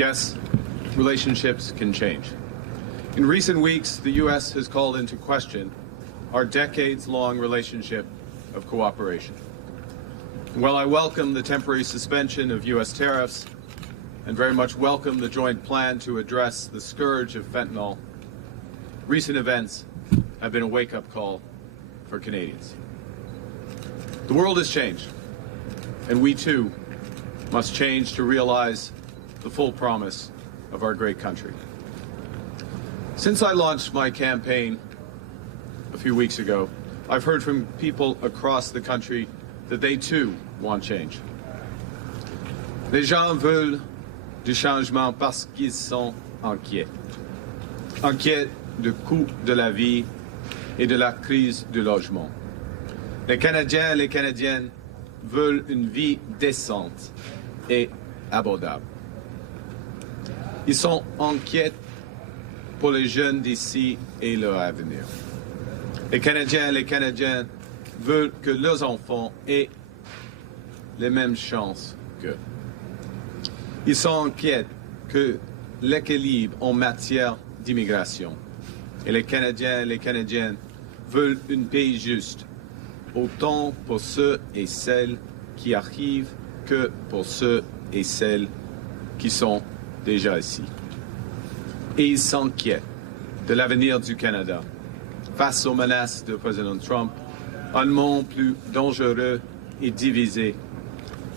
Yes, relationships can change. In recent weeks, the U.S. has called into question our decades-long relationship of cooperation. While I welcome the temporary suspension of U.S. tariffs and very much welcome the joint plan to address the scourge of fentanyl, recent events have been a wake-up call for Canadians. The world has changed, and we too must change to realize the full promise of our great country. Since I launched my campaign a few weeks ago, I've heard from people across the country that they too want change. Les gens veulent du changement parce qu'ils sont inquiets. Inquiets du coût de la vie et de la crise du logement. Les Canadiens et les Canadiennes veulent une vie décente et abordable. Ils sont inquiets pour les jeunes d'ici et leur avenir. Les Canadiens et les Canadiennes veulent que leurs enfants aient les mêmes chances qu'eux. Ils sont inquiets que l'équilibre en matière d'immigration. Et les Canadiens et les Canadiennes veulent un pays juste, autant pour ceux et celles qui arrivent que pour ceux et celles qui sont déjà ici. Et ils s'inquiètent de l'avenir du Canada face aux menaces du président Trump, un monde plus dangereux et divisé,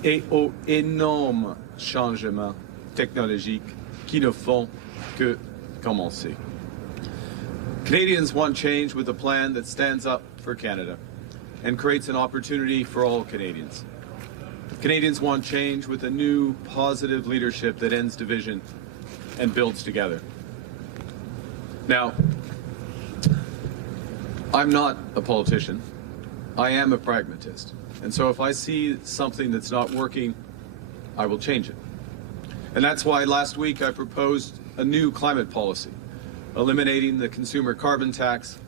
et aux énormes changements technologiques qui ne font que commencer. Canadians want change with a plan that stands up for Canada and creates an opportunity for all Canadians. Canadians want change with a new, positive leadership that ends division and builds together. Now, I'm not a politician. I am a pragmatist. And so if I see something that's not working, I will change it. And that's why last week I proposed a new climate policy, eliminating the consumer carbon tax,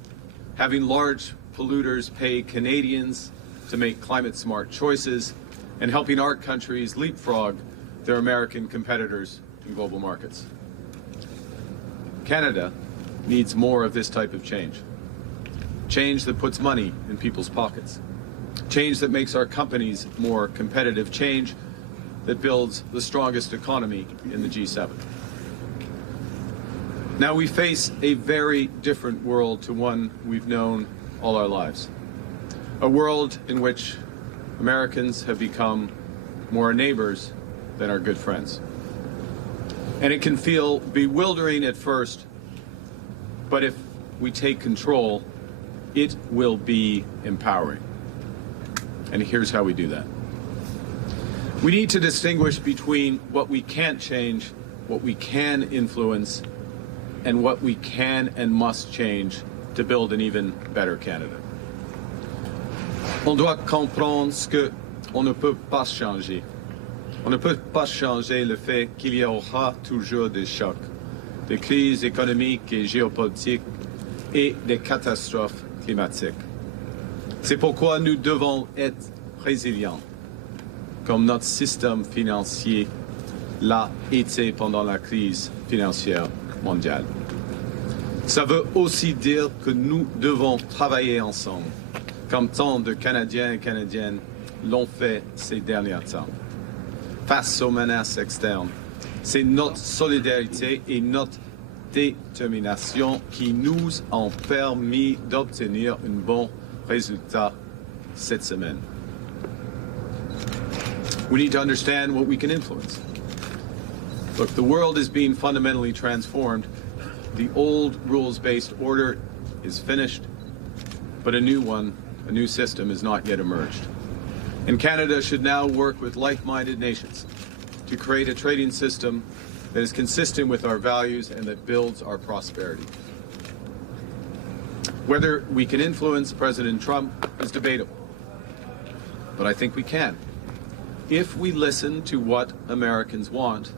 having large polluters pay Canadians to make climate-smart choices, and helping our countries leapfrog their American competitors in global markets. Canada needs more of this type of change. Change that puts money in people's pockets. Change that makes our companies more competitive. Change that builds the strongest economy in the G7. Now we face a very different world to one we've known all our lives. A world in which Americans have become more neighbors than our good friends. And it can feel bewildering at first, but if we take control, it will be empowering. And here's how we do that. We need to distinguish between what we can't change, what we can influence, and what we can and must change to build an even better Canada. On doit comprendre ce qu'on ne peut pas changer. On ne peut pas changer le fait qu'il y aura toujours des chocs, des crises économiques et géopolitiques et des catastrophes climatiques. C'est pourquoi nous devons être résilients, comme notre système financier l'a été pendant la crise financière mondiale. Ça veut aussi dire que nous devons travailler ensemble, comme tant de Canadiens et Canadiennes l'ont fait ces derniers temps. Face aux menaces externes, c'est notre solidarité et notre détermination qui nous ont permis d'obtenir un bon résultat cette semaine. We need to understand what we can influence. Look, the world is being fundamentally transformed. The old rules-based order is finished, but a new one, a new system has not yet emerged. And Canada should now work with like-minded nations to create a trading system that is consistent with our values and that builds our prosperity. Whether we can influence President Trump is debatable, but I think we can, if we listen to what Americans want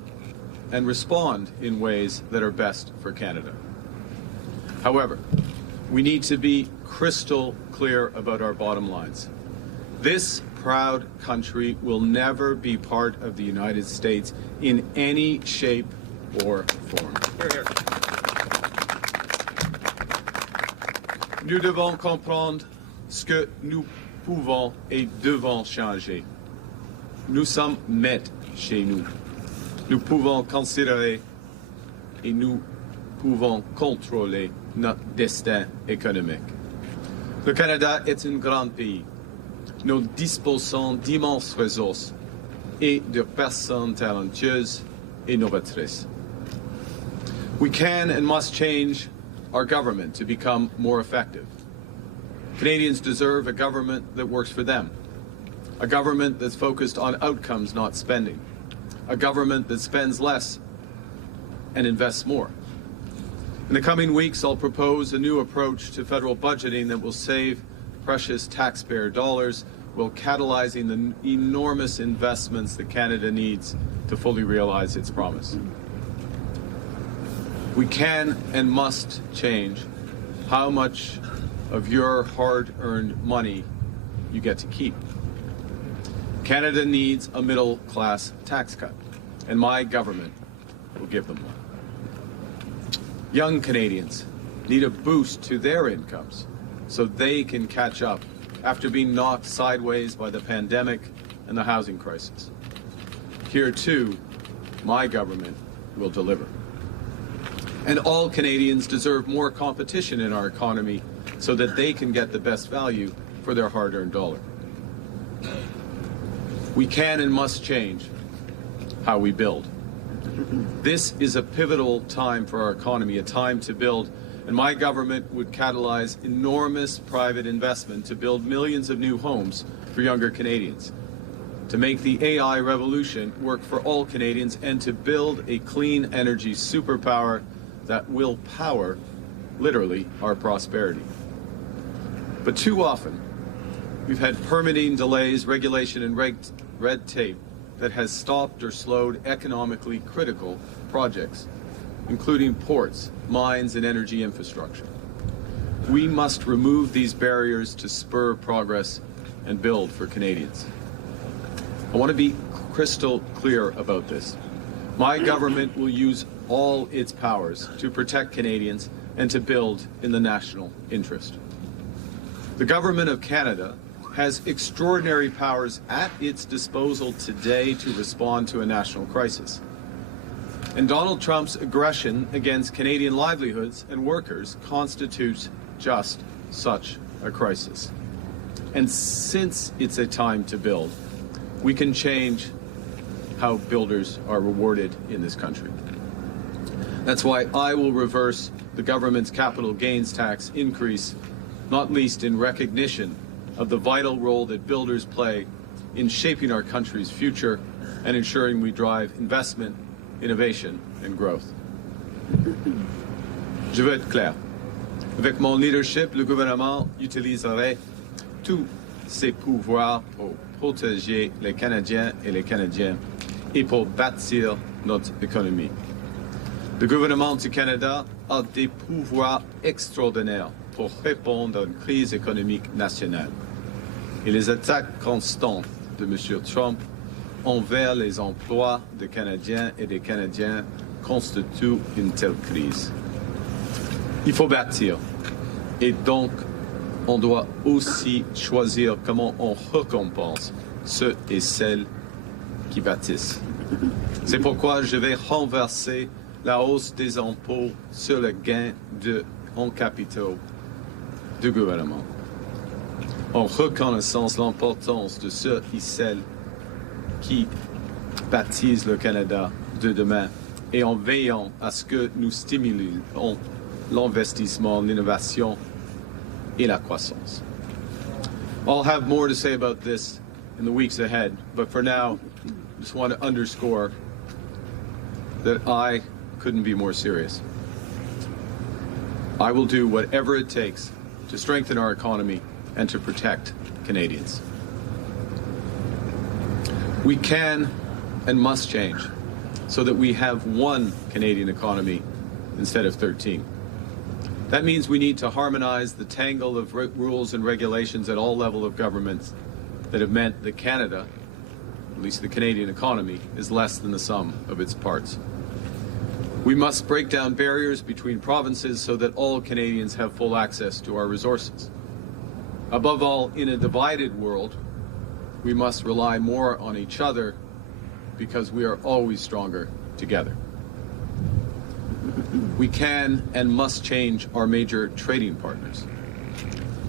and respond in ways that are best for Canada. However, we need to be crystal clear about our bottom lines. This proud country will never be part of the United States in any shape or form. Nous devons comprendre ce que nous pouvons et devons changer. Nous sommes maîtres chez nous. Nous pouvons considérer et nous pouvons contrôler notre destin économique. Le Canada est un grand pays. Nous disposons d'immenses ressources et de personnes talentueuses et novatrices. We can and must change our government to become more effective. Canadians deserve a government that works for them, a government that's focused on outcomes, not spending, a government that spends less and invests more. In the coming weeks, I'll propose a new approach to federal budgeting that will save precious taxpayer dollars while catalyzing the enormous investments that Canada needs to fully realize its promise. We can and must change how much of your hard-earned money you get to keep. Canada needs a middle-class tax cut, and my government will give them one. Young Canadians need a boost to their incomes so they can catch up after being knocked sideways by the pandemic and the housing crisis. Here, too, my government will deliver. And all Canadians deserve more competition in our economy so that they can get the best value for their hard-earned dollar. We can and must change how we build. This is a pivotal time for our economy, a time to build, and my government would catalyze enormous private investment to build millions of new homes for younger Canadians, to make the AI revolution work for all Canadians, and to build a clean energy superpower that will power, literally, our prosperity. But too often, we've had permitting delays, regulation, and red tape that has stopped or slowed economically critical projects, including ports, mines, and energy infrastructure. We must remove these barriers to spur progress and build for Canadians. I want to be crystal clear about this. My government will use all its powers to protect Canadians and to build in the national interest. The Government of Canada has extraordinary powers at its disposal today to respond to a national crisis. And Donald Trump's aggression against Canadian livelihoods and workers constitutes just such a crisis. And since it's a time to build, we can change how builders are rewarded in this country. That's why I will reverse the government's capital gains tax increase, not least in recognition of the vital role that builders play in shaping our country's future and ensuring we drive investment, innovation, and growth. Je veux être clair. Avec mon leadership, le gouvernement utiliserait tous ses pouvoirs pour protéger les Canadiens et les Canadiennes et pour bâtir notre économie. Le gouvernement du Canada a des pouvoirs extraordinaires pour répondre à une crise économique nationale. Et les attaques constantes de M. Trump envers les emplois des Canadiens et des Canadiens constituent une telle crise. Il faut bâtir. Et donc, on doit aussi choisir comment on récompense ceux et celles qui bâtissent. C'est pourquoi je vais renverser la hausse des impôts sur le gain en capitaux du gouvernement, en reconnaissant l'importance de ceux et celles qui bâtissent le Canada de demain et en veillant à ce que nous stimulions l'investissement, l'innovation et la croissance. I'll have more to say about this in the weeks ahead, but for now, I just want to underscore that I couldn't be more serious. I will do whatever it takes to strengthen our economy and to protect Canadians. We can and must change so that we have one Canadian economy instead of 13. That means we need to harmonize the tangle of rules and regulations at all levels of government that have meant that Canada, at least the Canadian economy, is less than the sum of its parts. We must break down barriers between provinces so that all Canadians have full access to our resources. Above all, in a divided world, we must rely more on each other because we are always stronger together. We can and must change our major trading partners.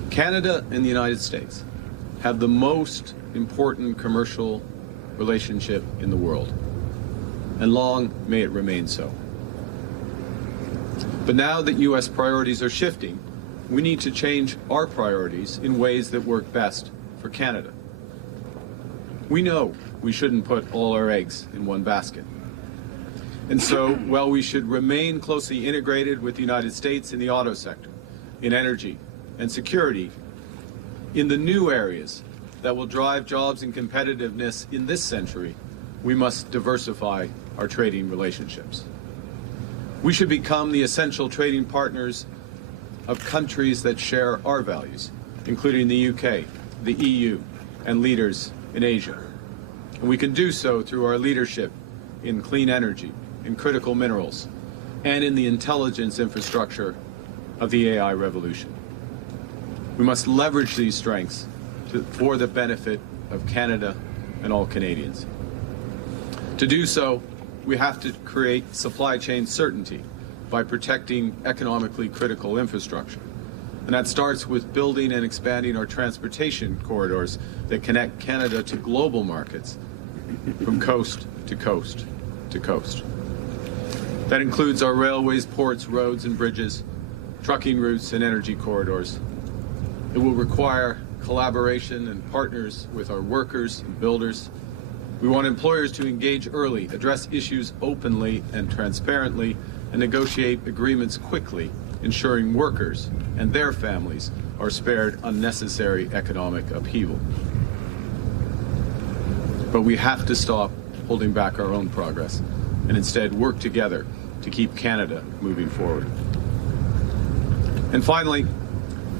Canada and the United States have the most important commercial relationship in the world, and long may it remain so. But now that U.S. priorities are shifting, we need to change our priorities in ways that work best for Canada. We know we shouldn't put all our eggs in one basket. And so, while we should remain closely integrated with the United States in the auto sector, in energy and security, in the new areas that will drive jobs and competitiveness in this century, we must diversify our trading relationships. We should become the essential trading partners of countries that share our values, including the UK, the EU, and leaders in Asia. And we can do so through our leadership in clean energy, in critical minerals, and in the intelligence infrastructure of the AI revolution. We must leverage these strengths for the benefit of Canada and all Canadians. To do so, we have to create supply chain certainty by protecting economically critical infrastructure. And that starts with building and expanding our transportation corridors that connect Canada to global markets from coast to coast to coast. That includes our railways, ports, roads and bridges, trucking routes and energy corridors. It will require collaboration and partners with our workers and builders. We want employers to engage early, address issues openly and transparently, and negotiate agreements quickly, ensuring workers and their families are spared unnecessary economic upheaval. But we have to stop holding back our own progress and instead work together to keep Canada moving forward. And finally,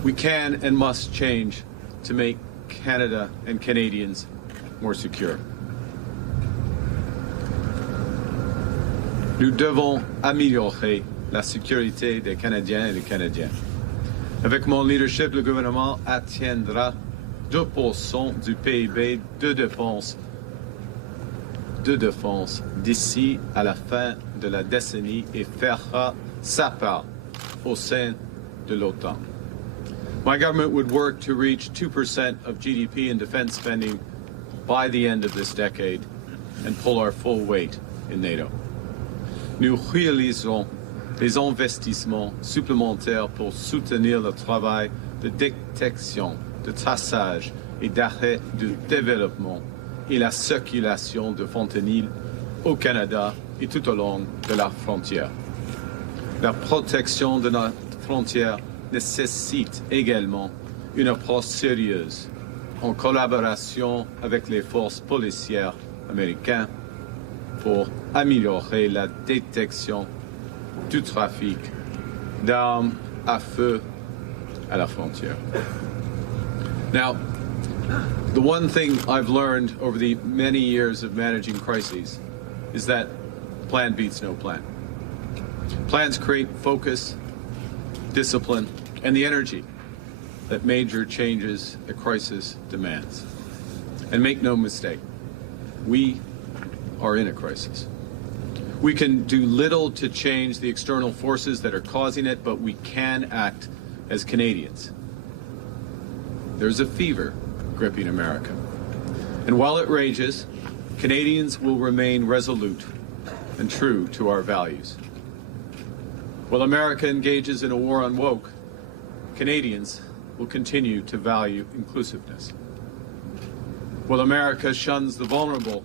we can and must change to make Canada and Canadians more secure. Nous devons améliorer la sécurité des Canadiens et des Canadiennes. Avec mon leadership, le gouvernement atteindra 2% du PIB de défense d'ici à la fin de la décennie et fera sa part au sein de l'OTAN. My government would work to reach 2% of GDP in defense spending by the end of this decade and pull our full weight in NATO. Nous réalisons des investissements supplémentaires pour soutenir le travail de détection, de traçage et d'arrêt de développement et la circulation de fentanyl au Canada et tout au long de la frontière. La protection de notre frontière nécessite également une approche sérieuse en collaboration avec les forces policières américaines pour améliorer la détection du trafic d'armes à feu à la frontière. Now, the one thing I've learned over the many years of managing crises is that plan beats no plan. Plans create focus, discipline, and the energy that major changes a crisis demands. And make no mistake, we are in a crisis. We can do little to change the external forces that are causing it, but we can act as Canadians. There's a fever gripping America. And while it rages, Canadians will remain resolute and true to our values. While America engages in a war on woke, Canadians will continue to value inclusiveness. While America shuns the vulnerable,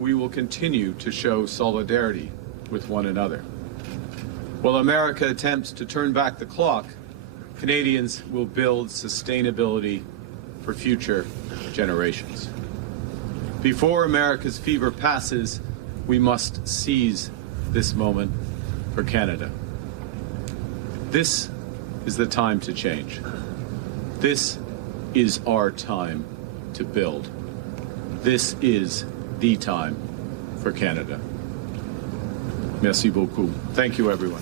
we will continue to show solidarity with one another. While America attempts to turn back the clock, Canadians will build sustainability for future generations. Before America's fever passes, we must seize this moment for Canada. This is the time to change. This is our time to build. This is the time for Canada. Merci beaucoup. Thank you, everyone.